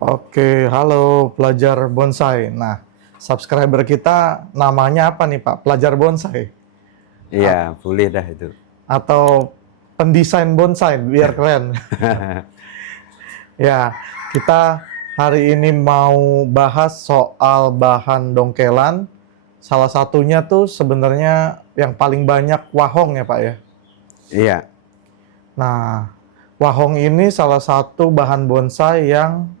Oke, halo pelajar bonsai. Nah, subscriber kita namanya apa nih Pak? Pelajar bonsai? Iya, boleh dah itu. Atau pendesain bonsai biar keren. Ya, kita hari ini mau bahas soal bahan dongkelan. Salah satunya tuh sebenarnya yang paling banyak wahong ya Pak ya. Iya, Nah, wahong ini salah satu bahan bonsai yang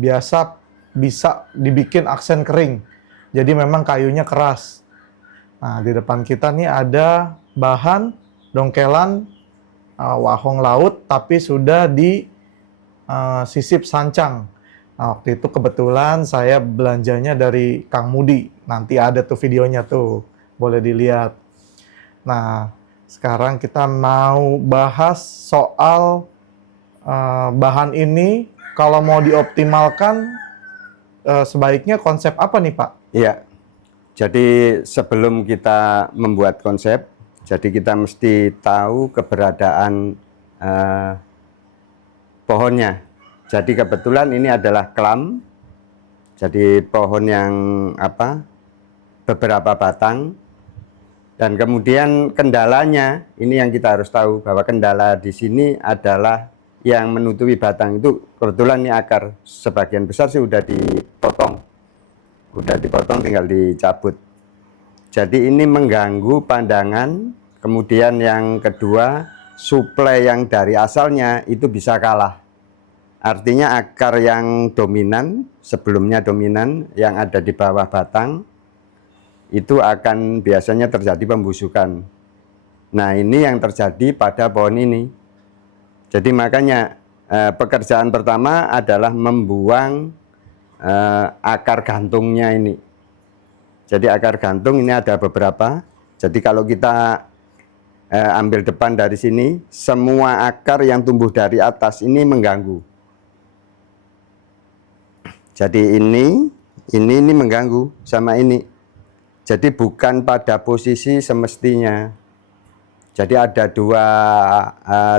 biasa bisa dibikin aksen kering. Jadi memang kayunya keras. Nah, di depan kita nih ada bahan dongkelan wahong laut tapi sudah disisip sancang. Nah, waktu itu kebetulan saya belanjanya dari Kang Mudi. Nanti ada tuh videonya tuh, boleh dilihat. Nah, sekarang kita mau bahas soal bahan ini. Kalau mau dioptimalkan, sebaiknya konsep apa nih Pak? iya. Jadi sebelum kita membuat konsep, jadi kita mesti tahu keberadaan pohonnya. Jadi kebetulan ini adalah kelam. Jadi pohon yang beberapa batang. Dan kemudian kendalanya, ini yang kita harus tahu bahwa kendala di sini adalah yang menutupi batang itu kebetulan ini akar sebagian besar sih udah dipotong tinggal dicabut. Jadi ini mengganggu pandangan. Kemudian yang kedua, suplai yang dari asalnya itu bisa kalah. Artinya akar yang dominan, sebelumnya dominan yang ada di bawah batang itu akan biasanya terjadi pembusukan. Nah, ini yang terjadi pada pohon ini. Jadi makanya pekerjaan pertama adalah membuang akar gantungnya ini. Jadi akar gantung ini ada beberapa. Jadi kalau kita ambil depan dari sini, semua akar yang tumbuh dari atas ini mengganggu. Jadi ini mengganggu sama ini. Jadi bukan pada posisi semestinya. Jadi ada dua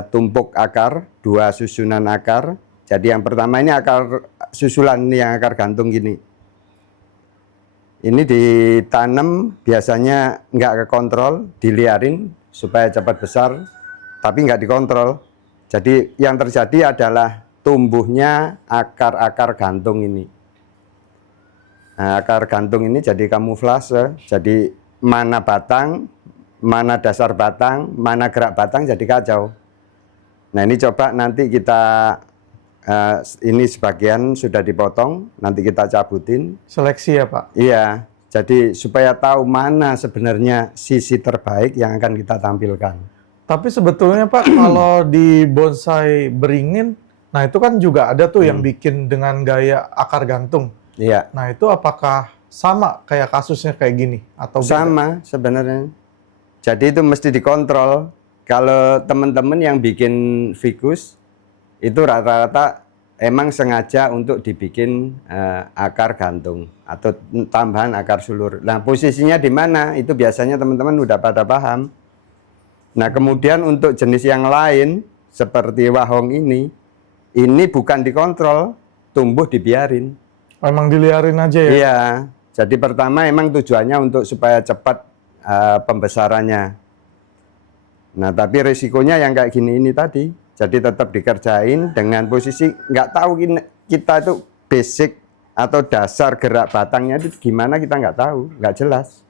tumpuk akar, dua susunan akar. Jadi yang pertama ini akar susulan, ini yang akar gantung gini. Ini ditanam biasanya nggak kekontrol, diliarin supaya cepat besar, tapi nggak dikontrol. Jadi yang terjadi adalah tumbuhnya akar-akar gantung ini. Nah, akar gantung ini jadi kamuflase, jadi mana batang, mana dasar batang, mana gerak batang jadi kacau. Nah ini coba nanti kita, ini sebagian sudah dipotong, nanti kita cabutin. Seleksi ya Pak? Iya, jadi supaya tahu mana sebenarnya sisi terbaik yang akan kita tampilkan. Tapi sebetulnya Pak, kalau di bonsai beringin, nah itu kan juga ada tuh yang bikin dengan gaya akar gantung. Iya. Nah itu apakah sama kayak kasusnya kayak gini? Atau sama beda? sebenarnya. Jadi itu mesti dikontrol. Kalau teman-teman yang bikin fikus, itu rata-rata emang sengaja untuk dibikin akar gantung atau tambahan akar sulur. Nah posisinya di mana? Itu biasanya teman-teman udah pada paham. Nah kemudian untuk jenis yang lain seperti wahong ini bukan dikontrol, tumbuh dibiarin. Memang diliarin aja ya? Iya. Jadi pertama emang tujuannya untuk supaya cepat pembesarannya. Nah tapi risikonya yang kayak gini ini tadi. Jadi tetap dikerjain dengan posisi nggak tahu kita itu basic atau dasar gerak batangnya itu gimana, kita nggak tahu, nggak jelas.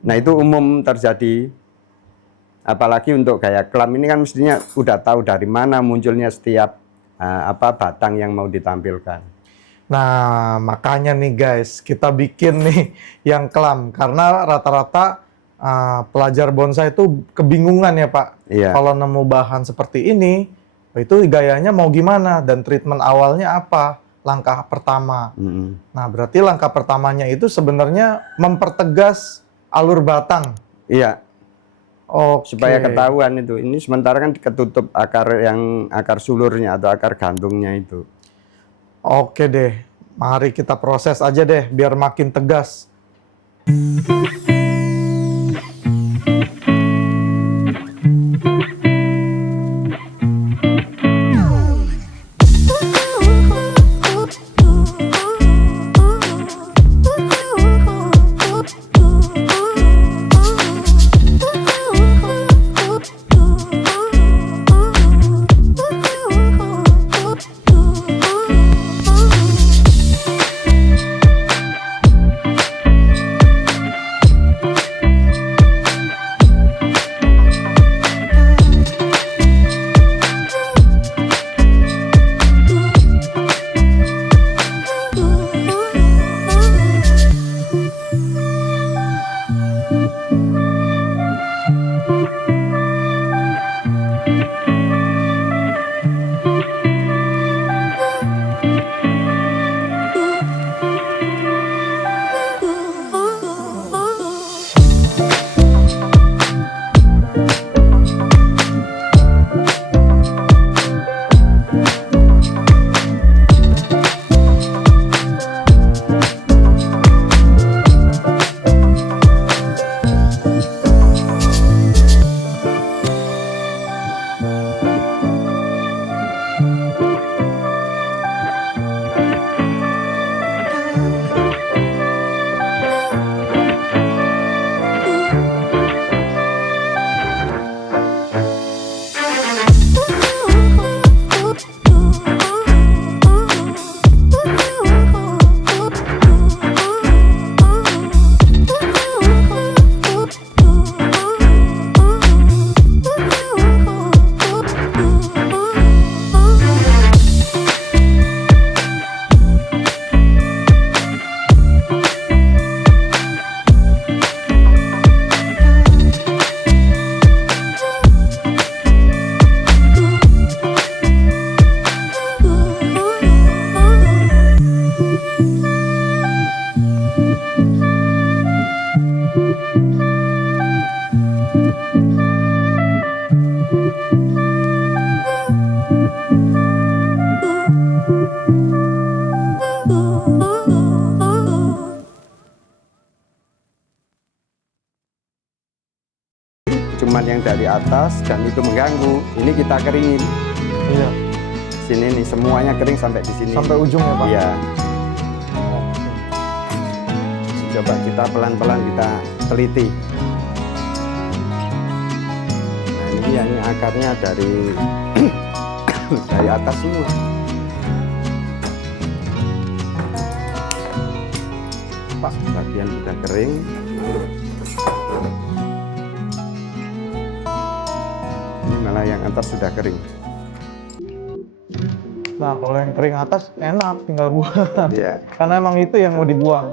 Nah itu umum terjadi. Apalagi untuk gaya kelam ini kan mestinya udah tahu dari mana munculnya setiap batang yang mau ditampilkan. Nah, makanya nih guys, kita bikin nih yang kelam. Karena rata-rata pelajar bonsai itu kebingungan ya Pak. Iya. Kalau nemu bahan seperti ini, itu gayanya mau gimana? Dan treatment awalnya apa? Langkah pertama. Nah, berarti langkah pertamanya itu sebenarnya mempertegas alur batang. Iya. Oke. Supaya ketahuan itu. Ini sementara kan ketutup akar sulurnya atau akar gantungnya itu. Oke deh, mari kita proses aja deh biar makin tegas. cuman yang dari atas dan itu mengganggu, ini kita keringin. Iya. Sini nih semuanya kering sampai di sini. Sampai ujung ya Pak? Iya. Coba kita pelan-pelan kita teliti. Nah, ini akarnya dari dari atas semua. Pak, bagian sudah kering. Ini malah yang atas sudah kering. Nah, kalau yang kering atas enak, tinggal buang. Iya. Karena emang itu yang mau dibuang.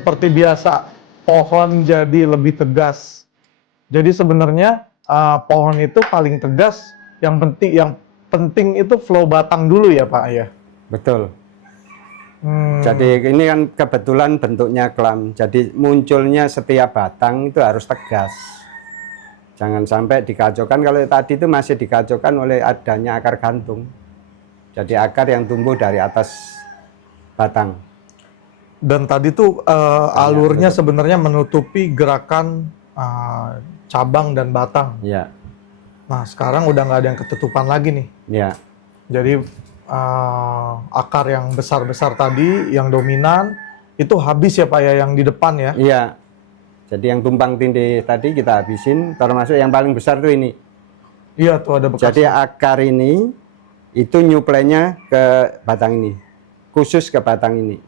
seperti biasa, pohon jadi lebih tegas. Jadi sebenarnya pohon itu paling tegas. Yang penting itu flow batang dulu ya Pak ya. Betul. Jadi ini kan kebetulan bentuknya klam. Jadi munculnya setiap batang itu harus tegas. Jangan sampai dikacaukan. Kalau tadi itu masih dikacaukan oleh adanya akar gantung. Jadi akar yang tumbuh dari atas batang. Dan tadi tuh alurnya sebenarnya menutupi gerakan cabang dan batang. Ya. Nah sekarang udah nggak ada yang ketutupan lagi nih. Ya. Jadi akar yang besar-besar tadi, yang dominan, itu habis ya Pak ya, yang di depan ya? Iya. Jadi yang tumpang tindih tadi kita habisin, termasuk yang paling besar tuh ini. Iya tuh ada bekas. Jadi akar ini, itu nyuplainya ke batang ini. Khusus ke batang ini.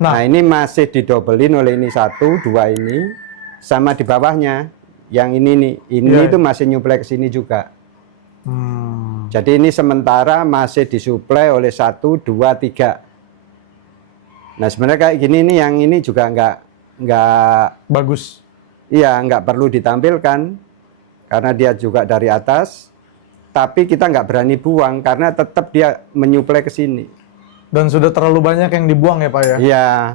Nah ini masih didobelin oleh ini 1, 2 ini, sama di bawahnya, yang ini nih. Ini itu masih nyuplai ke sini juga. Jadi ini sementara masih disuplai oleh 1, 2, 3. Nah sebenarnya kayak gini nih, yang ini juga nggak bagus. Iya, nggak perlu ditampilkan karena dia juga dari atas. Tapi kita nggak berani buang karena tetap dia menyuplai ke sini. Dan sudah terlalu banyak yang dibuang ya Pak ya? Iya.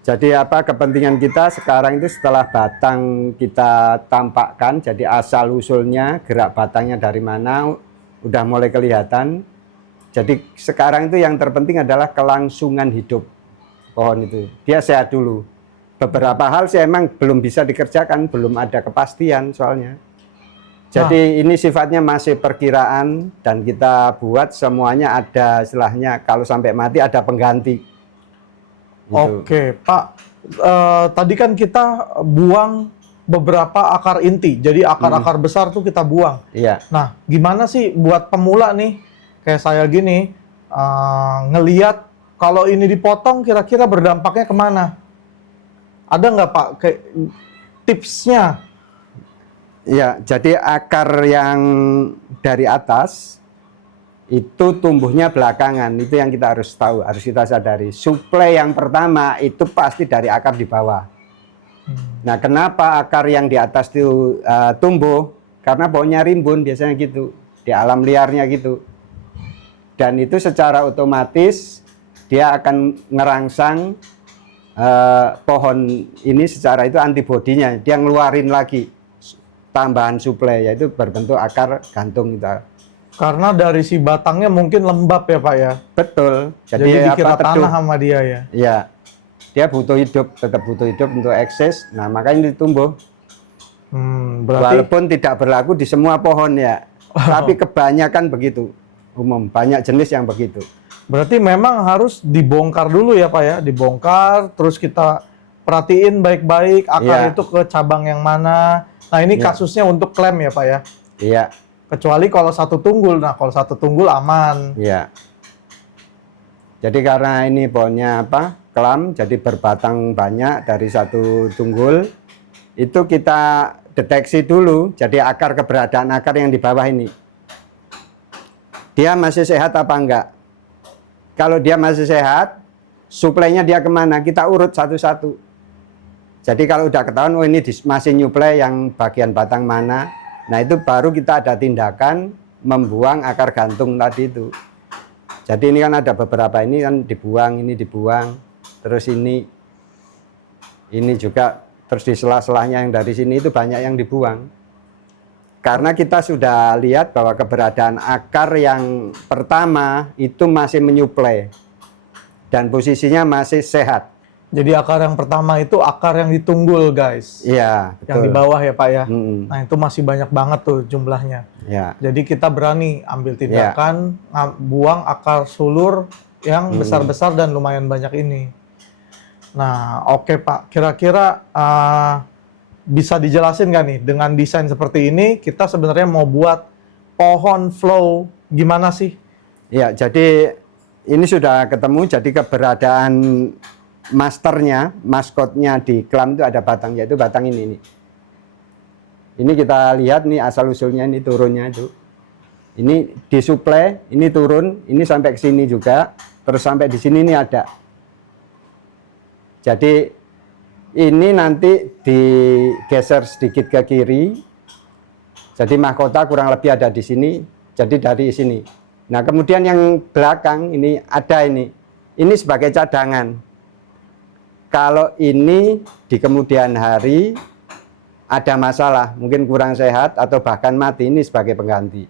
Jadi apa kepentingan kita sekarang itu setelah batang kita tampakkan, jadi asal usulnya gerak batangnya dari mana udah mulai kelihatan. Jadi sekarang itu yang terpenting adalah kelangsungan hidup pohon itu. Dia sehat dulu. Beberapa hal sih emang belum bisa dikerjakan, belum ada kepastian soalnya. Jadi ini sifatnya masih perkiraan dan kita buat semuanya ada istilahnya kalau sampai mati ada pengganti. Oke, Pak. Tadi kan kita buang beberapa akar inti. Jadi akar-akar besar tuh kita buang. Iya. Nah, gimana sih buat pemula nih, kayak saya gini, ngeliat kalau ini dipotong kira-kira berdampaknya kemana? Ada nggak Pak kayak tipsnya? Iya, jadi akar yang dari atas itu tumbuhnya belakangan, itu yang kita harus tahu, harus kita sadari. Suplai yang pertama itu pasti dari akar di bawah. Nah, kenapa akar yang di atas itu tumbuh? Karena pohonnya rimbun, biasanya gitu, di alam liarnya gitu. Dan itu secara otomatis dia akan ngerangsang pohon ini secara itu antibodinya, dia ngeluarin lagi tambahan suplai, yaitu berbentuk akar gantung gitu. Karena dari si batangnya mungkin lembab ya Pak ya? Betul. Jadi dikira tanah sama dia ya? Iya. Dia butuh hidup, tetap butuh hidup untuk eksis. Nah makanya ditumbuh. Berarti... Walaupun tidak berlaku di semua pohon ya. Tapi kebanyakan begitu. Umum, banyak jenis yang begitu. Berarti memang harus dibongkar dulu ya Pak ya? Dibongkar, terus kita perhatiin baik-baik akar itu ke cabang yang mana. Nah ini kasusnya untuk klaim ya Pak ya? Iya. Kecuali kalau satu tunggul. Nah, kalau satu tunggul aman. Iya. Jadi karena ini pohonnya apa? Kelam, jadi berbatang banyak dari satu tunggul. Itu kita deteksi dulu. Jadi akar keberadaan akar yang di bawah ini. Dia masih sehat apa enggak? Kalau dia masih sehat, suplainya dia kemana? Kita urut satu-satu. Jadi kalau udah ketahuan, oh ini masih nyuplai yang bagian batang mana? Nah itu baru kita ada tindakan membuang akar gantung tadi itu. Jadi ini kan ada beberapa, ini kan dibuang, ini dibuang, terus ini juga, terus di sela-selanya yang dari sini itu banyak yang dibuang. Karena kita sudah lihat bahwa keberadaan akar yang pertama itu masih menyuplai dan posisinya masih sehat. Jadi akar yang pertama itu akar yang ditunggul guys. Iya, betul. Yang di bawah ya Pak ya. Nah itu masih banyak banget tuh jumlahnya. Ya. Jadi kita berani ambil tindakan, buang akar sulur yang besar-besar dan lumayan banyak ini. Nah oke Pak, kira-kira bisa dijelasin nggak nih dengan desain seperti ini kita sebenarnya mau buat pohon flow gimana sih? Ya, jadi ini sudah ketemu, jadi keberadaan masternya, maskotnya di klam itu ada batang, yaitu batang ini. Ini kita lihat nih asal usulnya, ini turunnya itu. Ini disuplai, ini turun, ini sampai ke sini juga, terus sampai di sini ini ada. Jadi ini nanti digeser sedikit ke kiri. Jadi mahkota kurang lebih ada di sini. Jadi dari sini. Nah, kemudian yang belakang ini ada ini. Ini sebagai cadangan. Kalau ini di kemudian hari ada masalah, mungkin kurang sehat atau bahkan mati, ini sebagai pengganti.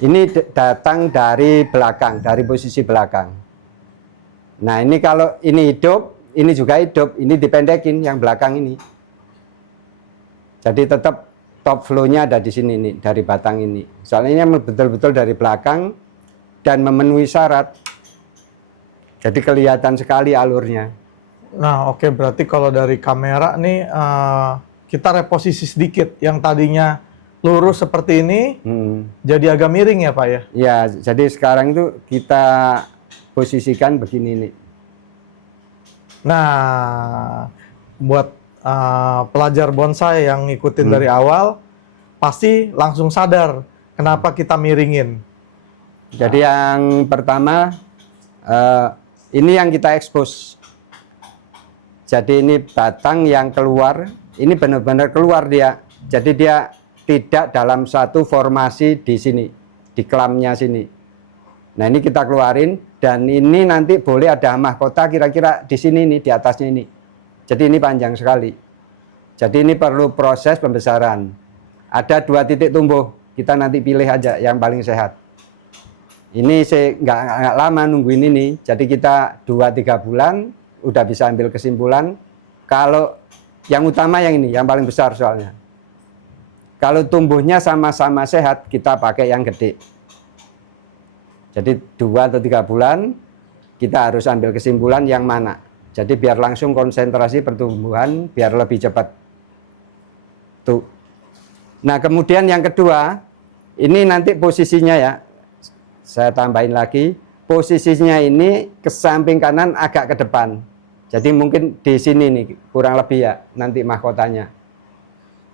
Ini datang dari belakang, dari posisi belakang. Nah, ini kalau ini hidup, ini juga hidup, ini dipendekin yang belakang ini. Jadi tetap top flow-nya ada di sini nih, dari batang ini. Soalnya ini betul-betul dari belakang dan memenuhi syarat. Jadi kelihatan sekali alurnya. Nah, oke, berarti kalau dari kamera nih kita reposisi sedikit. Yang tadinya lurus seperti ini jadi agak miring ya, Pak ya? Ya, jadi sekarang itu kita posisikan begini nih. Nah, buat pelajar bonsai yang ngikutin dari awal pasti langsung sadar kenapa kita miringin. Jadi yang pertama ini yang kita expose. Jadi ini batang yang keluar, ini benar-benar keluar dia. Jadi dia tidak dalam satu formasi di sini, di kelamnya sini. Nah, ini kita keluarin dan ini nanti boleh ada mahkota kira-kira di sini nih, di atasnya ini. Jadi ini panjang sekali. Jadi ini perlu proses pembesaran. Ada 2 titik tumbuh, kita nanti pilih aja yang paling sehat. Ini nggak lama nungguin ini, jadi kita 2-3 bulan udah bisa ambil kesimpulan. Kalau yang utama yang ini, yang paling besar soalnya. Kalau tumbuhnya sama-sama sehat, kita pakai yang gede. Jadi 2 atau 3 bulan kita harus ambil kesimpulan yang mana. Jadi biar langsung konsentrasi pertumbuhan, biar lebih cepat. Tuh. Nah, kemudian yang kedua, ini nanti posisinya ya. Saya tambahin lagi, posisinya ini ke samping kanan agak ke depan. Jadi mungkin di sini nih, kurang lebih ya, nanti mahkotanya.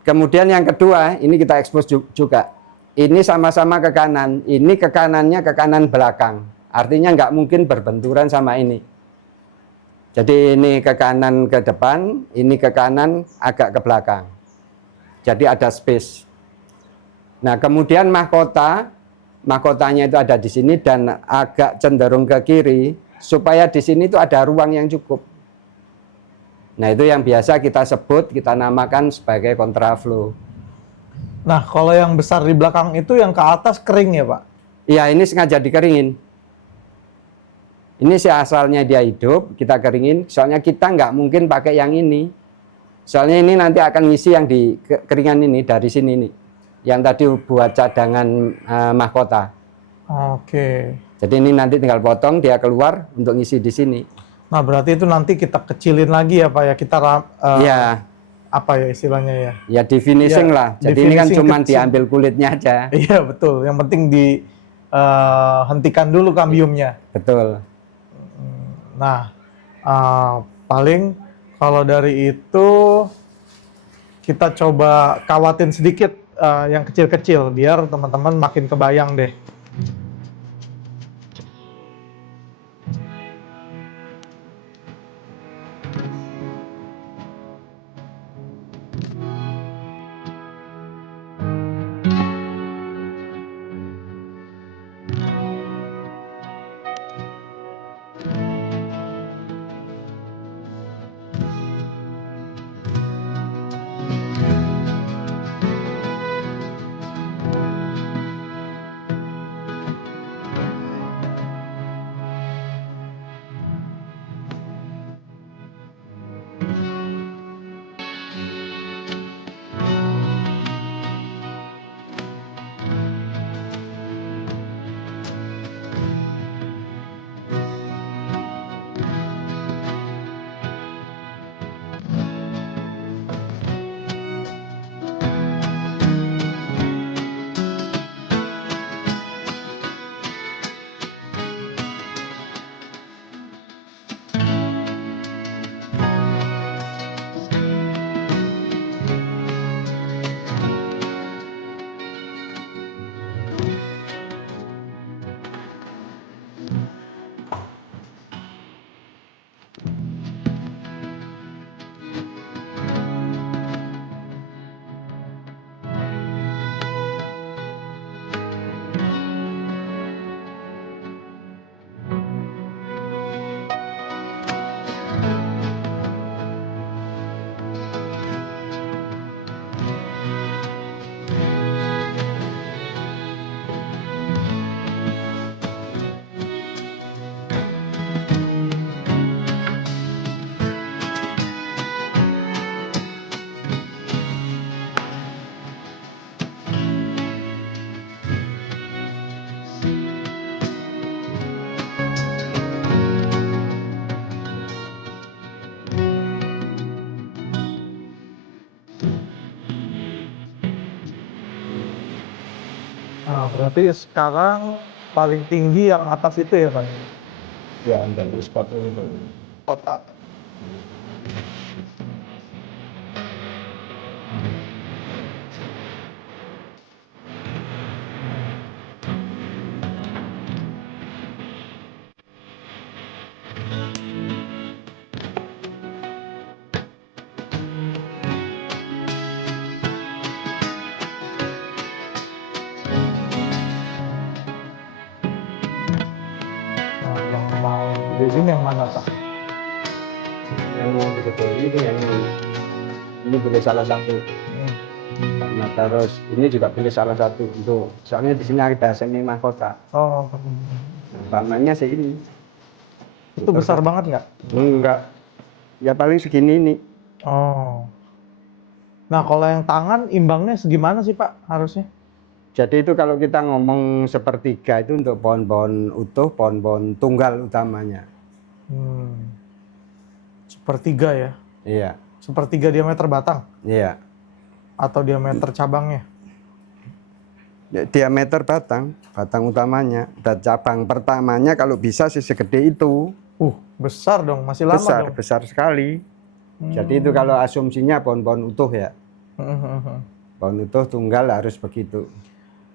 Kemudian yang kedua, ini kita expose juga. Ini sama-sama ke kanan, ini ke kanannya ke kanan belakang. Artinya nggak mungkin berbenturan sama ini. Jadi ini ke kanan ke depan, ini ke kanan agak ke belakang. Jadi ada space. Nah, kemudian mahkotanya itu ada di sini dan agak cenderung ke kiri supaya di sini itu ada ruang yang cukup. Nah, itu yang biasa kita sebut, kita namakan sebagai kontraflow. Nah, kalau yang besar di belakang itu yang ke atas kering ya, Pak? Iya, ini sengaja dikeringin. Ini sih asalnya dia hidup, kita keringin. Soalnya kita nggak mungkin pakai yang ini. Soalnya ini nanti akan ngisi yang di keringan ini, dari sini nih. Yang tadi buat cadangan mahkota. Oke. Jadi ini nanti tinggal potong, dia keluar untuk ngisi di sini. Nah, berarti itu nanti kita kecilin lagi ya, Pak ya? Kita Iya. apa ya istilahnya ya? Ya di finishing Ya, lah. di Jadi ini kan finishing cuma kecil. diambil kulitnya aja. Iya, betul. Yang penting dihentikan dulu kambiumnya. Betul. Nah, paling kalau dari itu kita coba kawatin sedikit yang kecil-kecil biar teman-teman makin kebayang deh. Nah, berarti sekarang paling tinggi yang atas itu ya Pak? Ya, dari sepatu itu. Kotak. Nah, yang mau dibikin yang mana Pak? Yang mau digede ini yang ini boleh salah satu. Nah, terus ini juga pilih salah satu untuk soalnya di sini ada semi mahkota. Oh, Umpamanya sih ini. itu besar banget nggak? Enggak. Ya paling segini ini. Oh. Nah, kalau yang tangan imbangnya segimana sih Pak harusnya? Jadi itu kalau kita ngomong sepertiga itu untuk pohon-pohon utuh, pohon-pohon tunggal utamanya. Sepertiga ya? Iya, Sepertiga diameter batang iya. atau diameter cabangnya? Ya, diameter batang, batang utamanya. Dan cabang pertamanya kalau bisa sih segede itu. Besar dong, masih lama Besar, dong. besar sekali. Jadi itu kalau asumsinya pohon-pohon utuh ya. Pohon utuh tunggal harus begitu.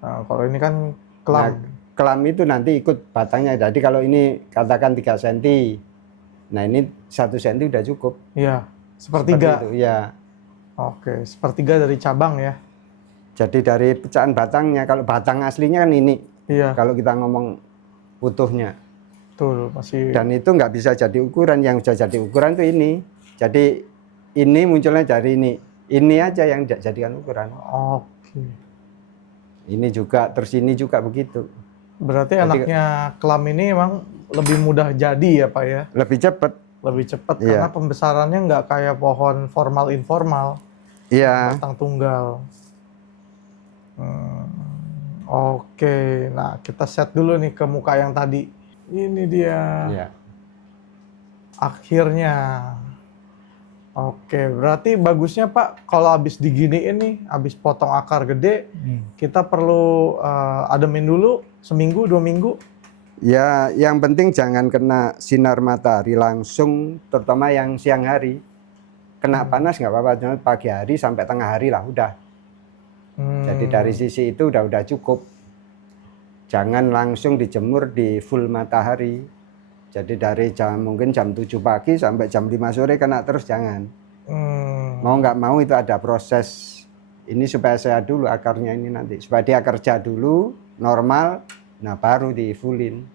Nah, kalau ini kan kelam. Nah, kelam itu nanti ikut batangnya. Jadi kalau ini katakan 3 cm. Nah, ini 1 cm udah cukup. Iya, Seperti sepertiga. itu, ya. Oke, sepertiga dari cabang ya. Jadi dari pecahan batangnya, kalau batang aslinya kan ini. Iya, Kalau kita ngomong utuhnya. betul, masih. Dan itu nggak bisa jadi ukuran. Yang bisa jadi ukuran itu ini. Jadi ini munculnya dari ini. Ini aja yang jadikan ukuran. Oke. Ini juga, terus ini juga begitu. Berarti enaknya kelam ini emang lebih mudah jadi ya Pak ya? Lebih cepat. Lebih cepat Iya. karena pembesarannya nggak kayak pohon formal informal, Iya. batang tunggal. Oke, nah kita set dulu nih ke muka yang tadi. Ini dia. Iya. Akhirnya. Oke, berarti bagusnya Pak kalau habis diginiin nih, habis potong akar gede, kita perlu ademin dulu seminggu, 2 minggu. Ya, yang penting jangan kena sinar matahari langsung, terutama yang siang hari. Kena panas nggak apa-apa, cuma pagi hari sampai tengah hari lah udah. Jadi dari sisi itu udah cukup. Jangan langsung dijemur di full matahari. Jadi dari mungkin jam 7 pagi sampai jam 5 sore kena terus jangan. Mau nggak mau itu ada proses. Ini supaya sehat dulu akarnya ini nanti. Supaya dia kerja dulu, normal, nah baru di fullin.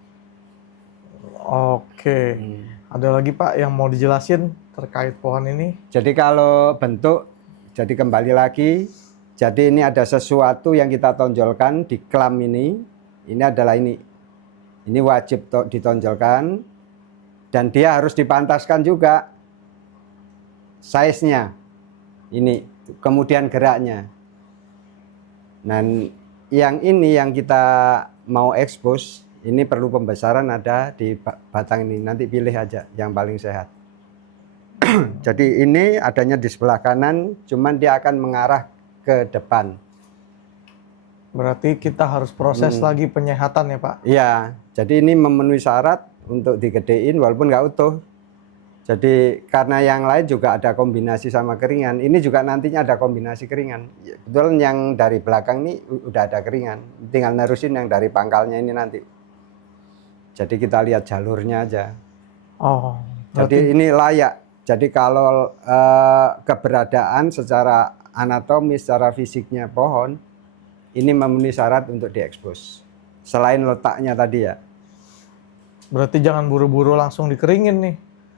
Oke. Ada lagi Pak yang mau dijelasin terkait pohon ini? Jadi kalau bentuk, jadi kembali lagi. Jadi ini ada sesuatu yang kita tonjolkan di kelam ini. Ini adalah ini. Ini wajib ditonjolkan. Dan dia harus dipantaskan juga size-nya. Ini, kemudian geraknya. Dan yang ini yang kita mau expose, ini perlu pembesaran ada di batang ini. Nanti pilih aja yang paling sehat. Jadi ini adanya di sebelah kanan, cuman dia akan mengarah ke depan. Berarti kita harus proses lagi penyehatan ya Pak? Iya, jadi ini memenuhi syarat untuk digedein walaupun nggak utuh. Jadi karena yang lain juga ada kombinasi sama keringan, ini juga nantinya ada kombinasi keringan. Kebetulan yang dari belakang ini udah ada keringan, tinggal nerusin yang dari pangkalnya ini nanti. Jadi kita lihat jalurnya aja. Oh. Jadi ini layak. Jadi kalau keberadaan secara anatomis, secara fisiknya pohon, ini memenuhi syarat untuk diekspos. Selain letaknya tadi ya. Berarti jangan buru-buru langsung dikeringin nih.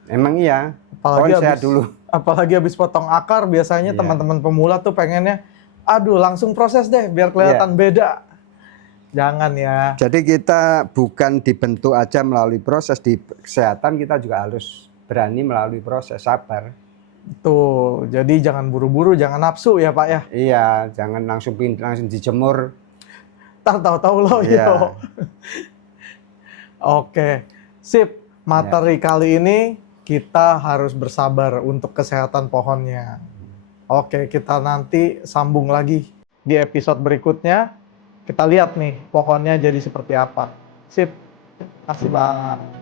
Emang iya. Apalagi Pohon sehat dulu. Apalagi habis potong akar, biasanya teman-teman pemula tuh pengennya, aduh langsung proses deh biar kelihatan beda. Jangan ya. Jadi kita bukan dibentuk aja melalui proses, di kesehatan kita juga harus berani melalui proses, sabar. Tuh, jadi jangan buru-buru, jangan nafsu ya Pak ya. Iya, jangan langsung dijemur. Tahu-tahu loh Iya. Oke, sip. Materi kali ini kita harus bersabar untuk kesehatan pohonnya. Oke, kita nanti sambung lagi di episode berikutnya. kita lihat nih pohonnya jadi seperti apa. Sip, kasih Bang.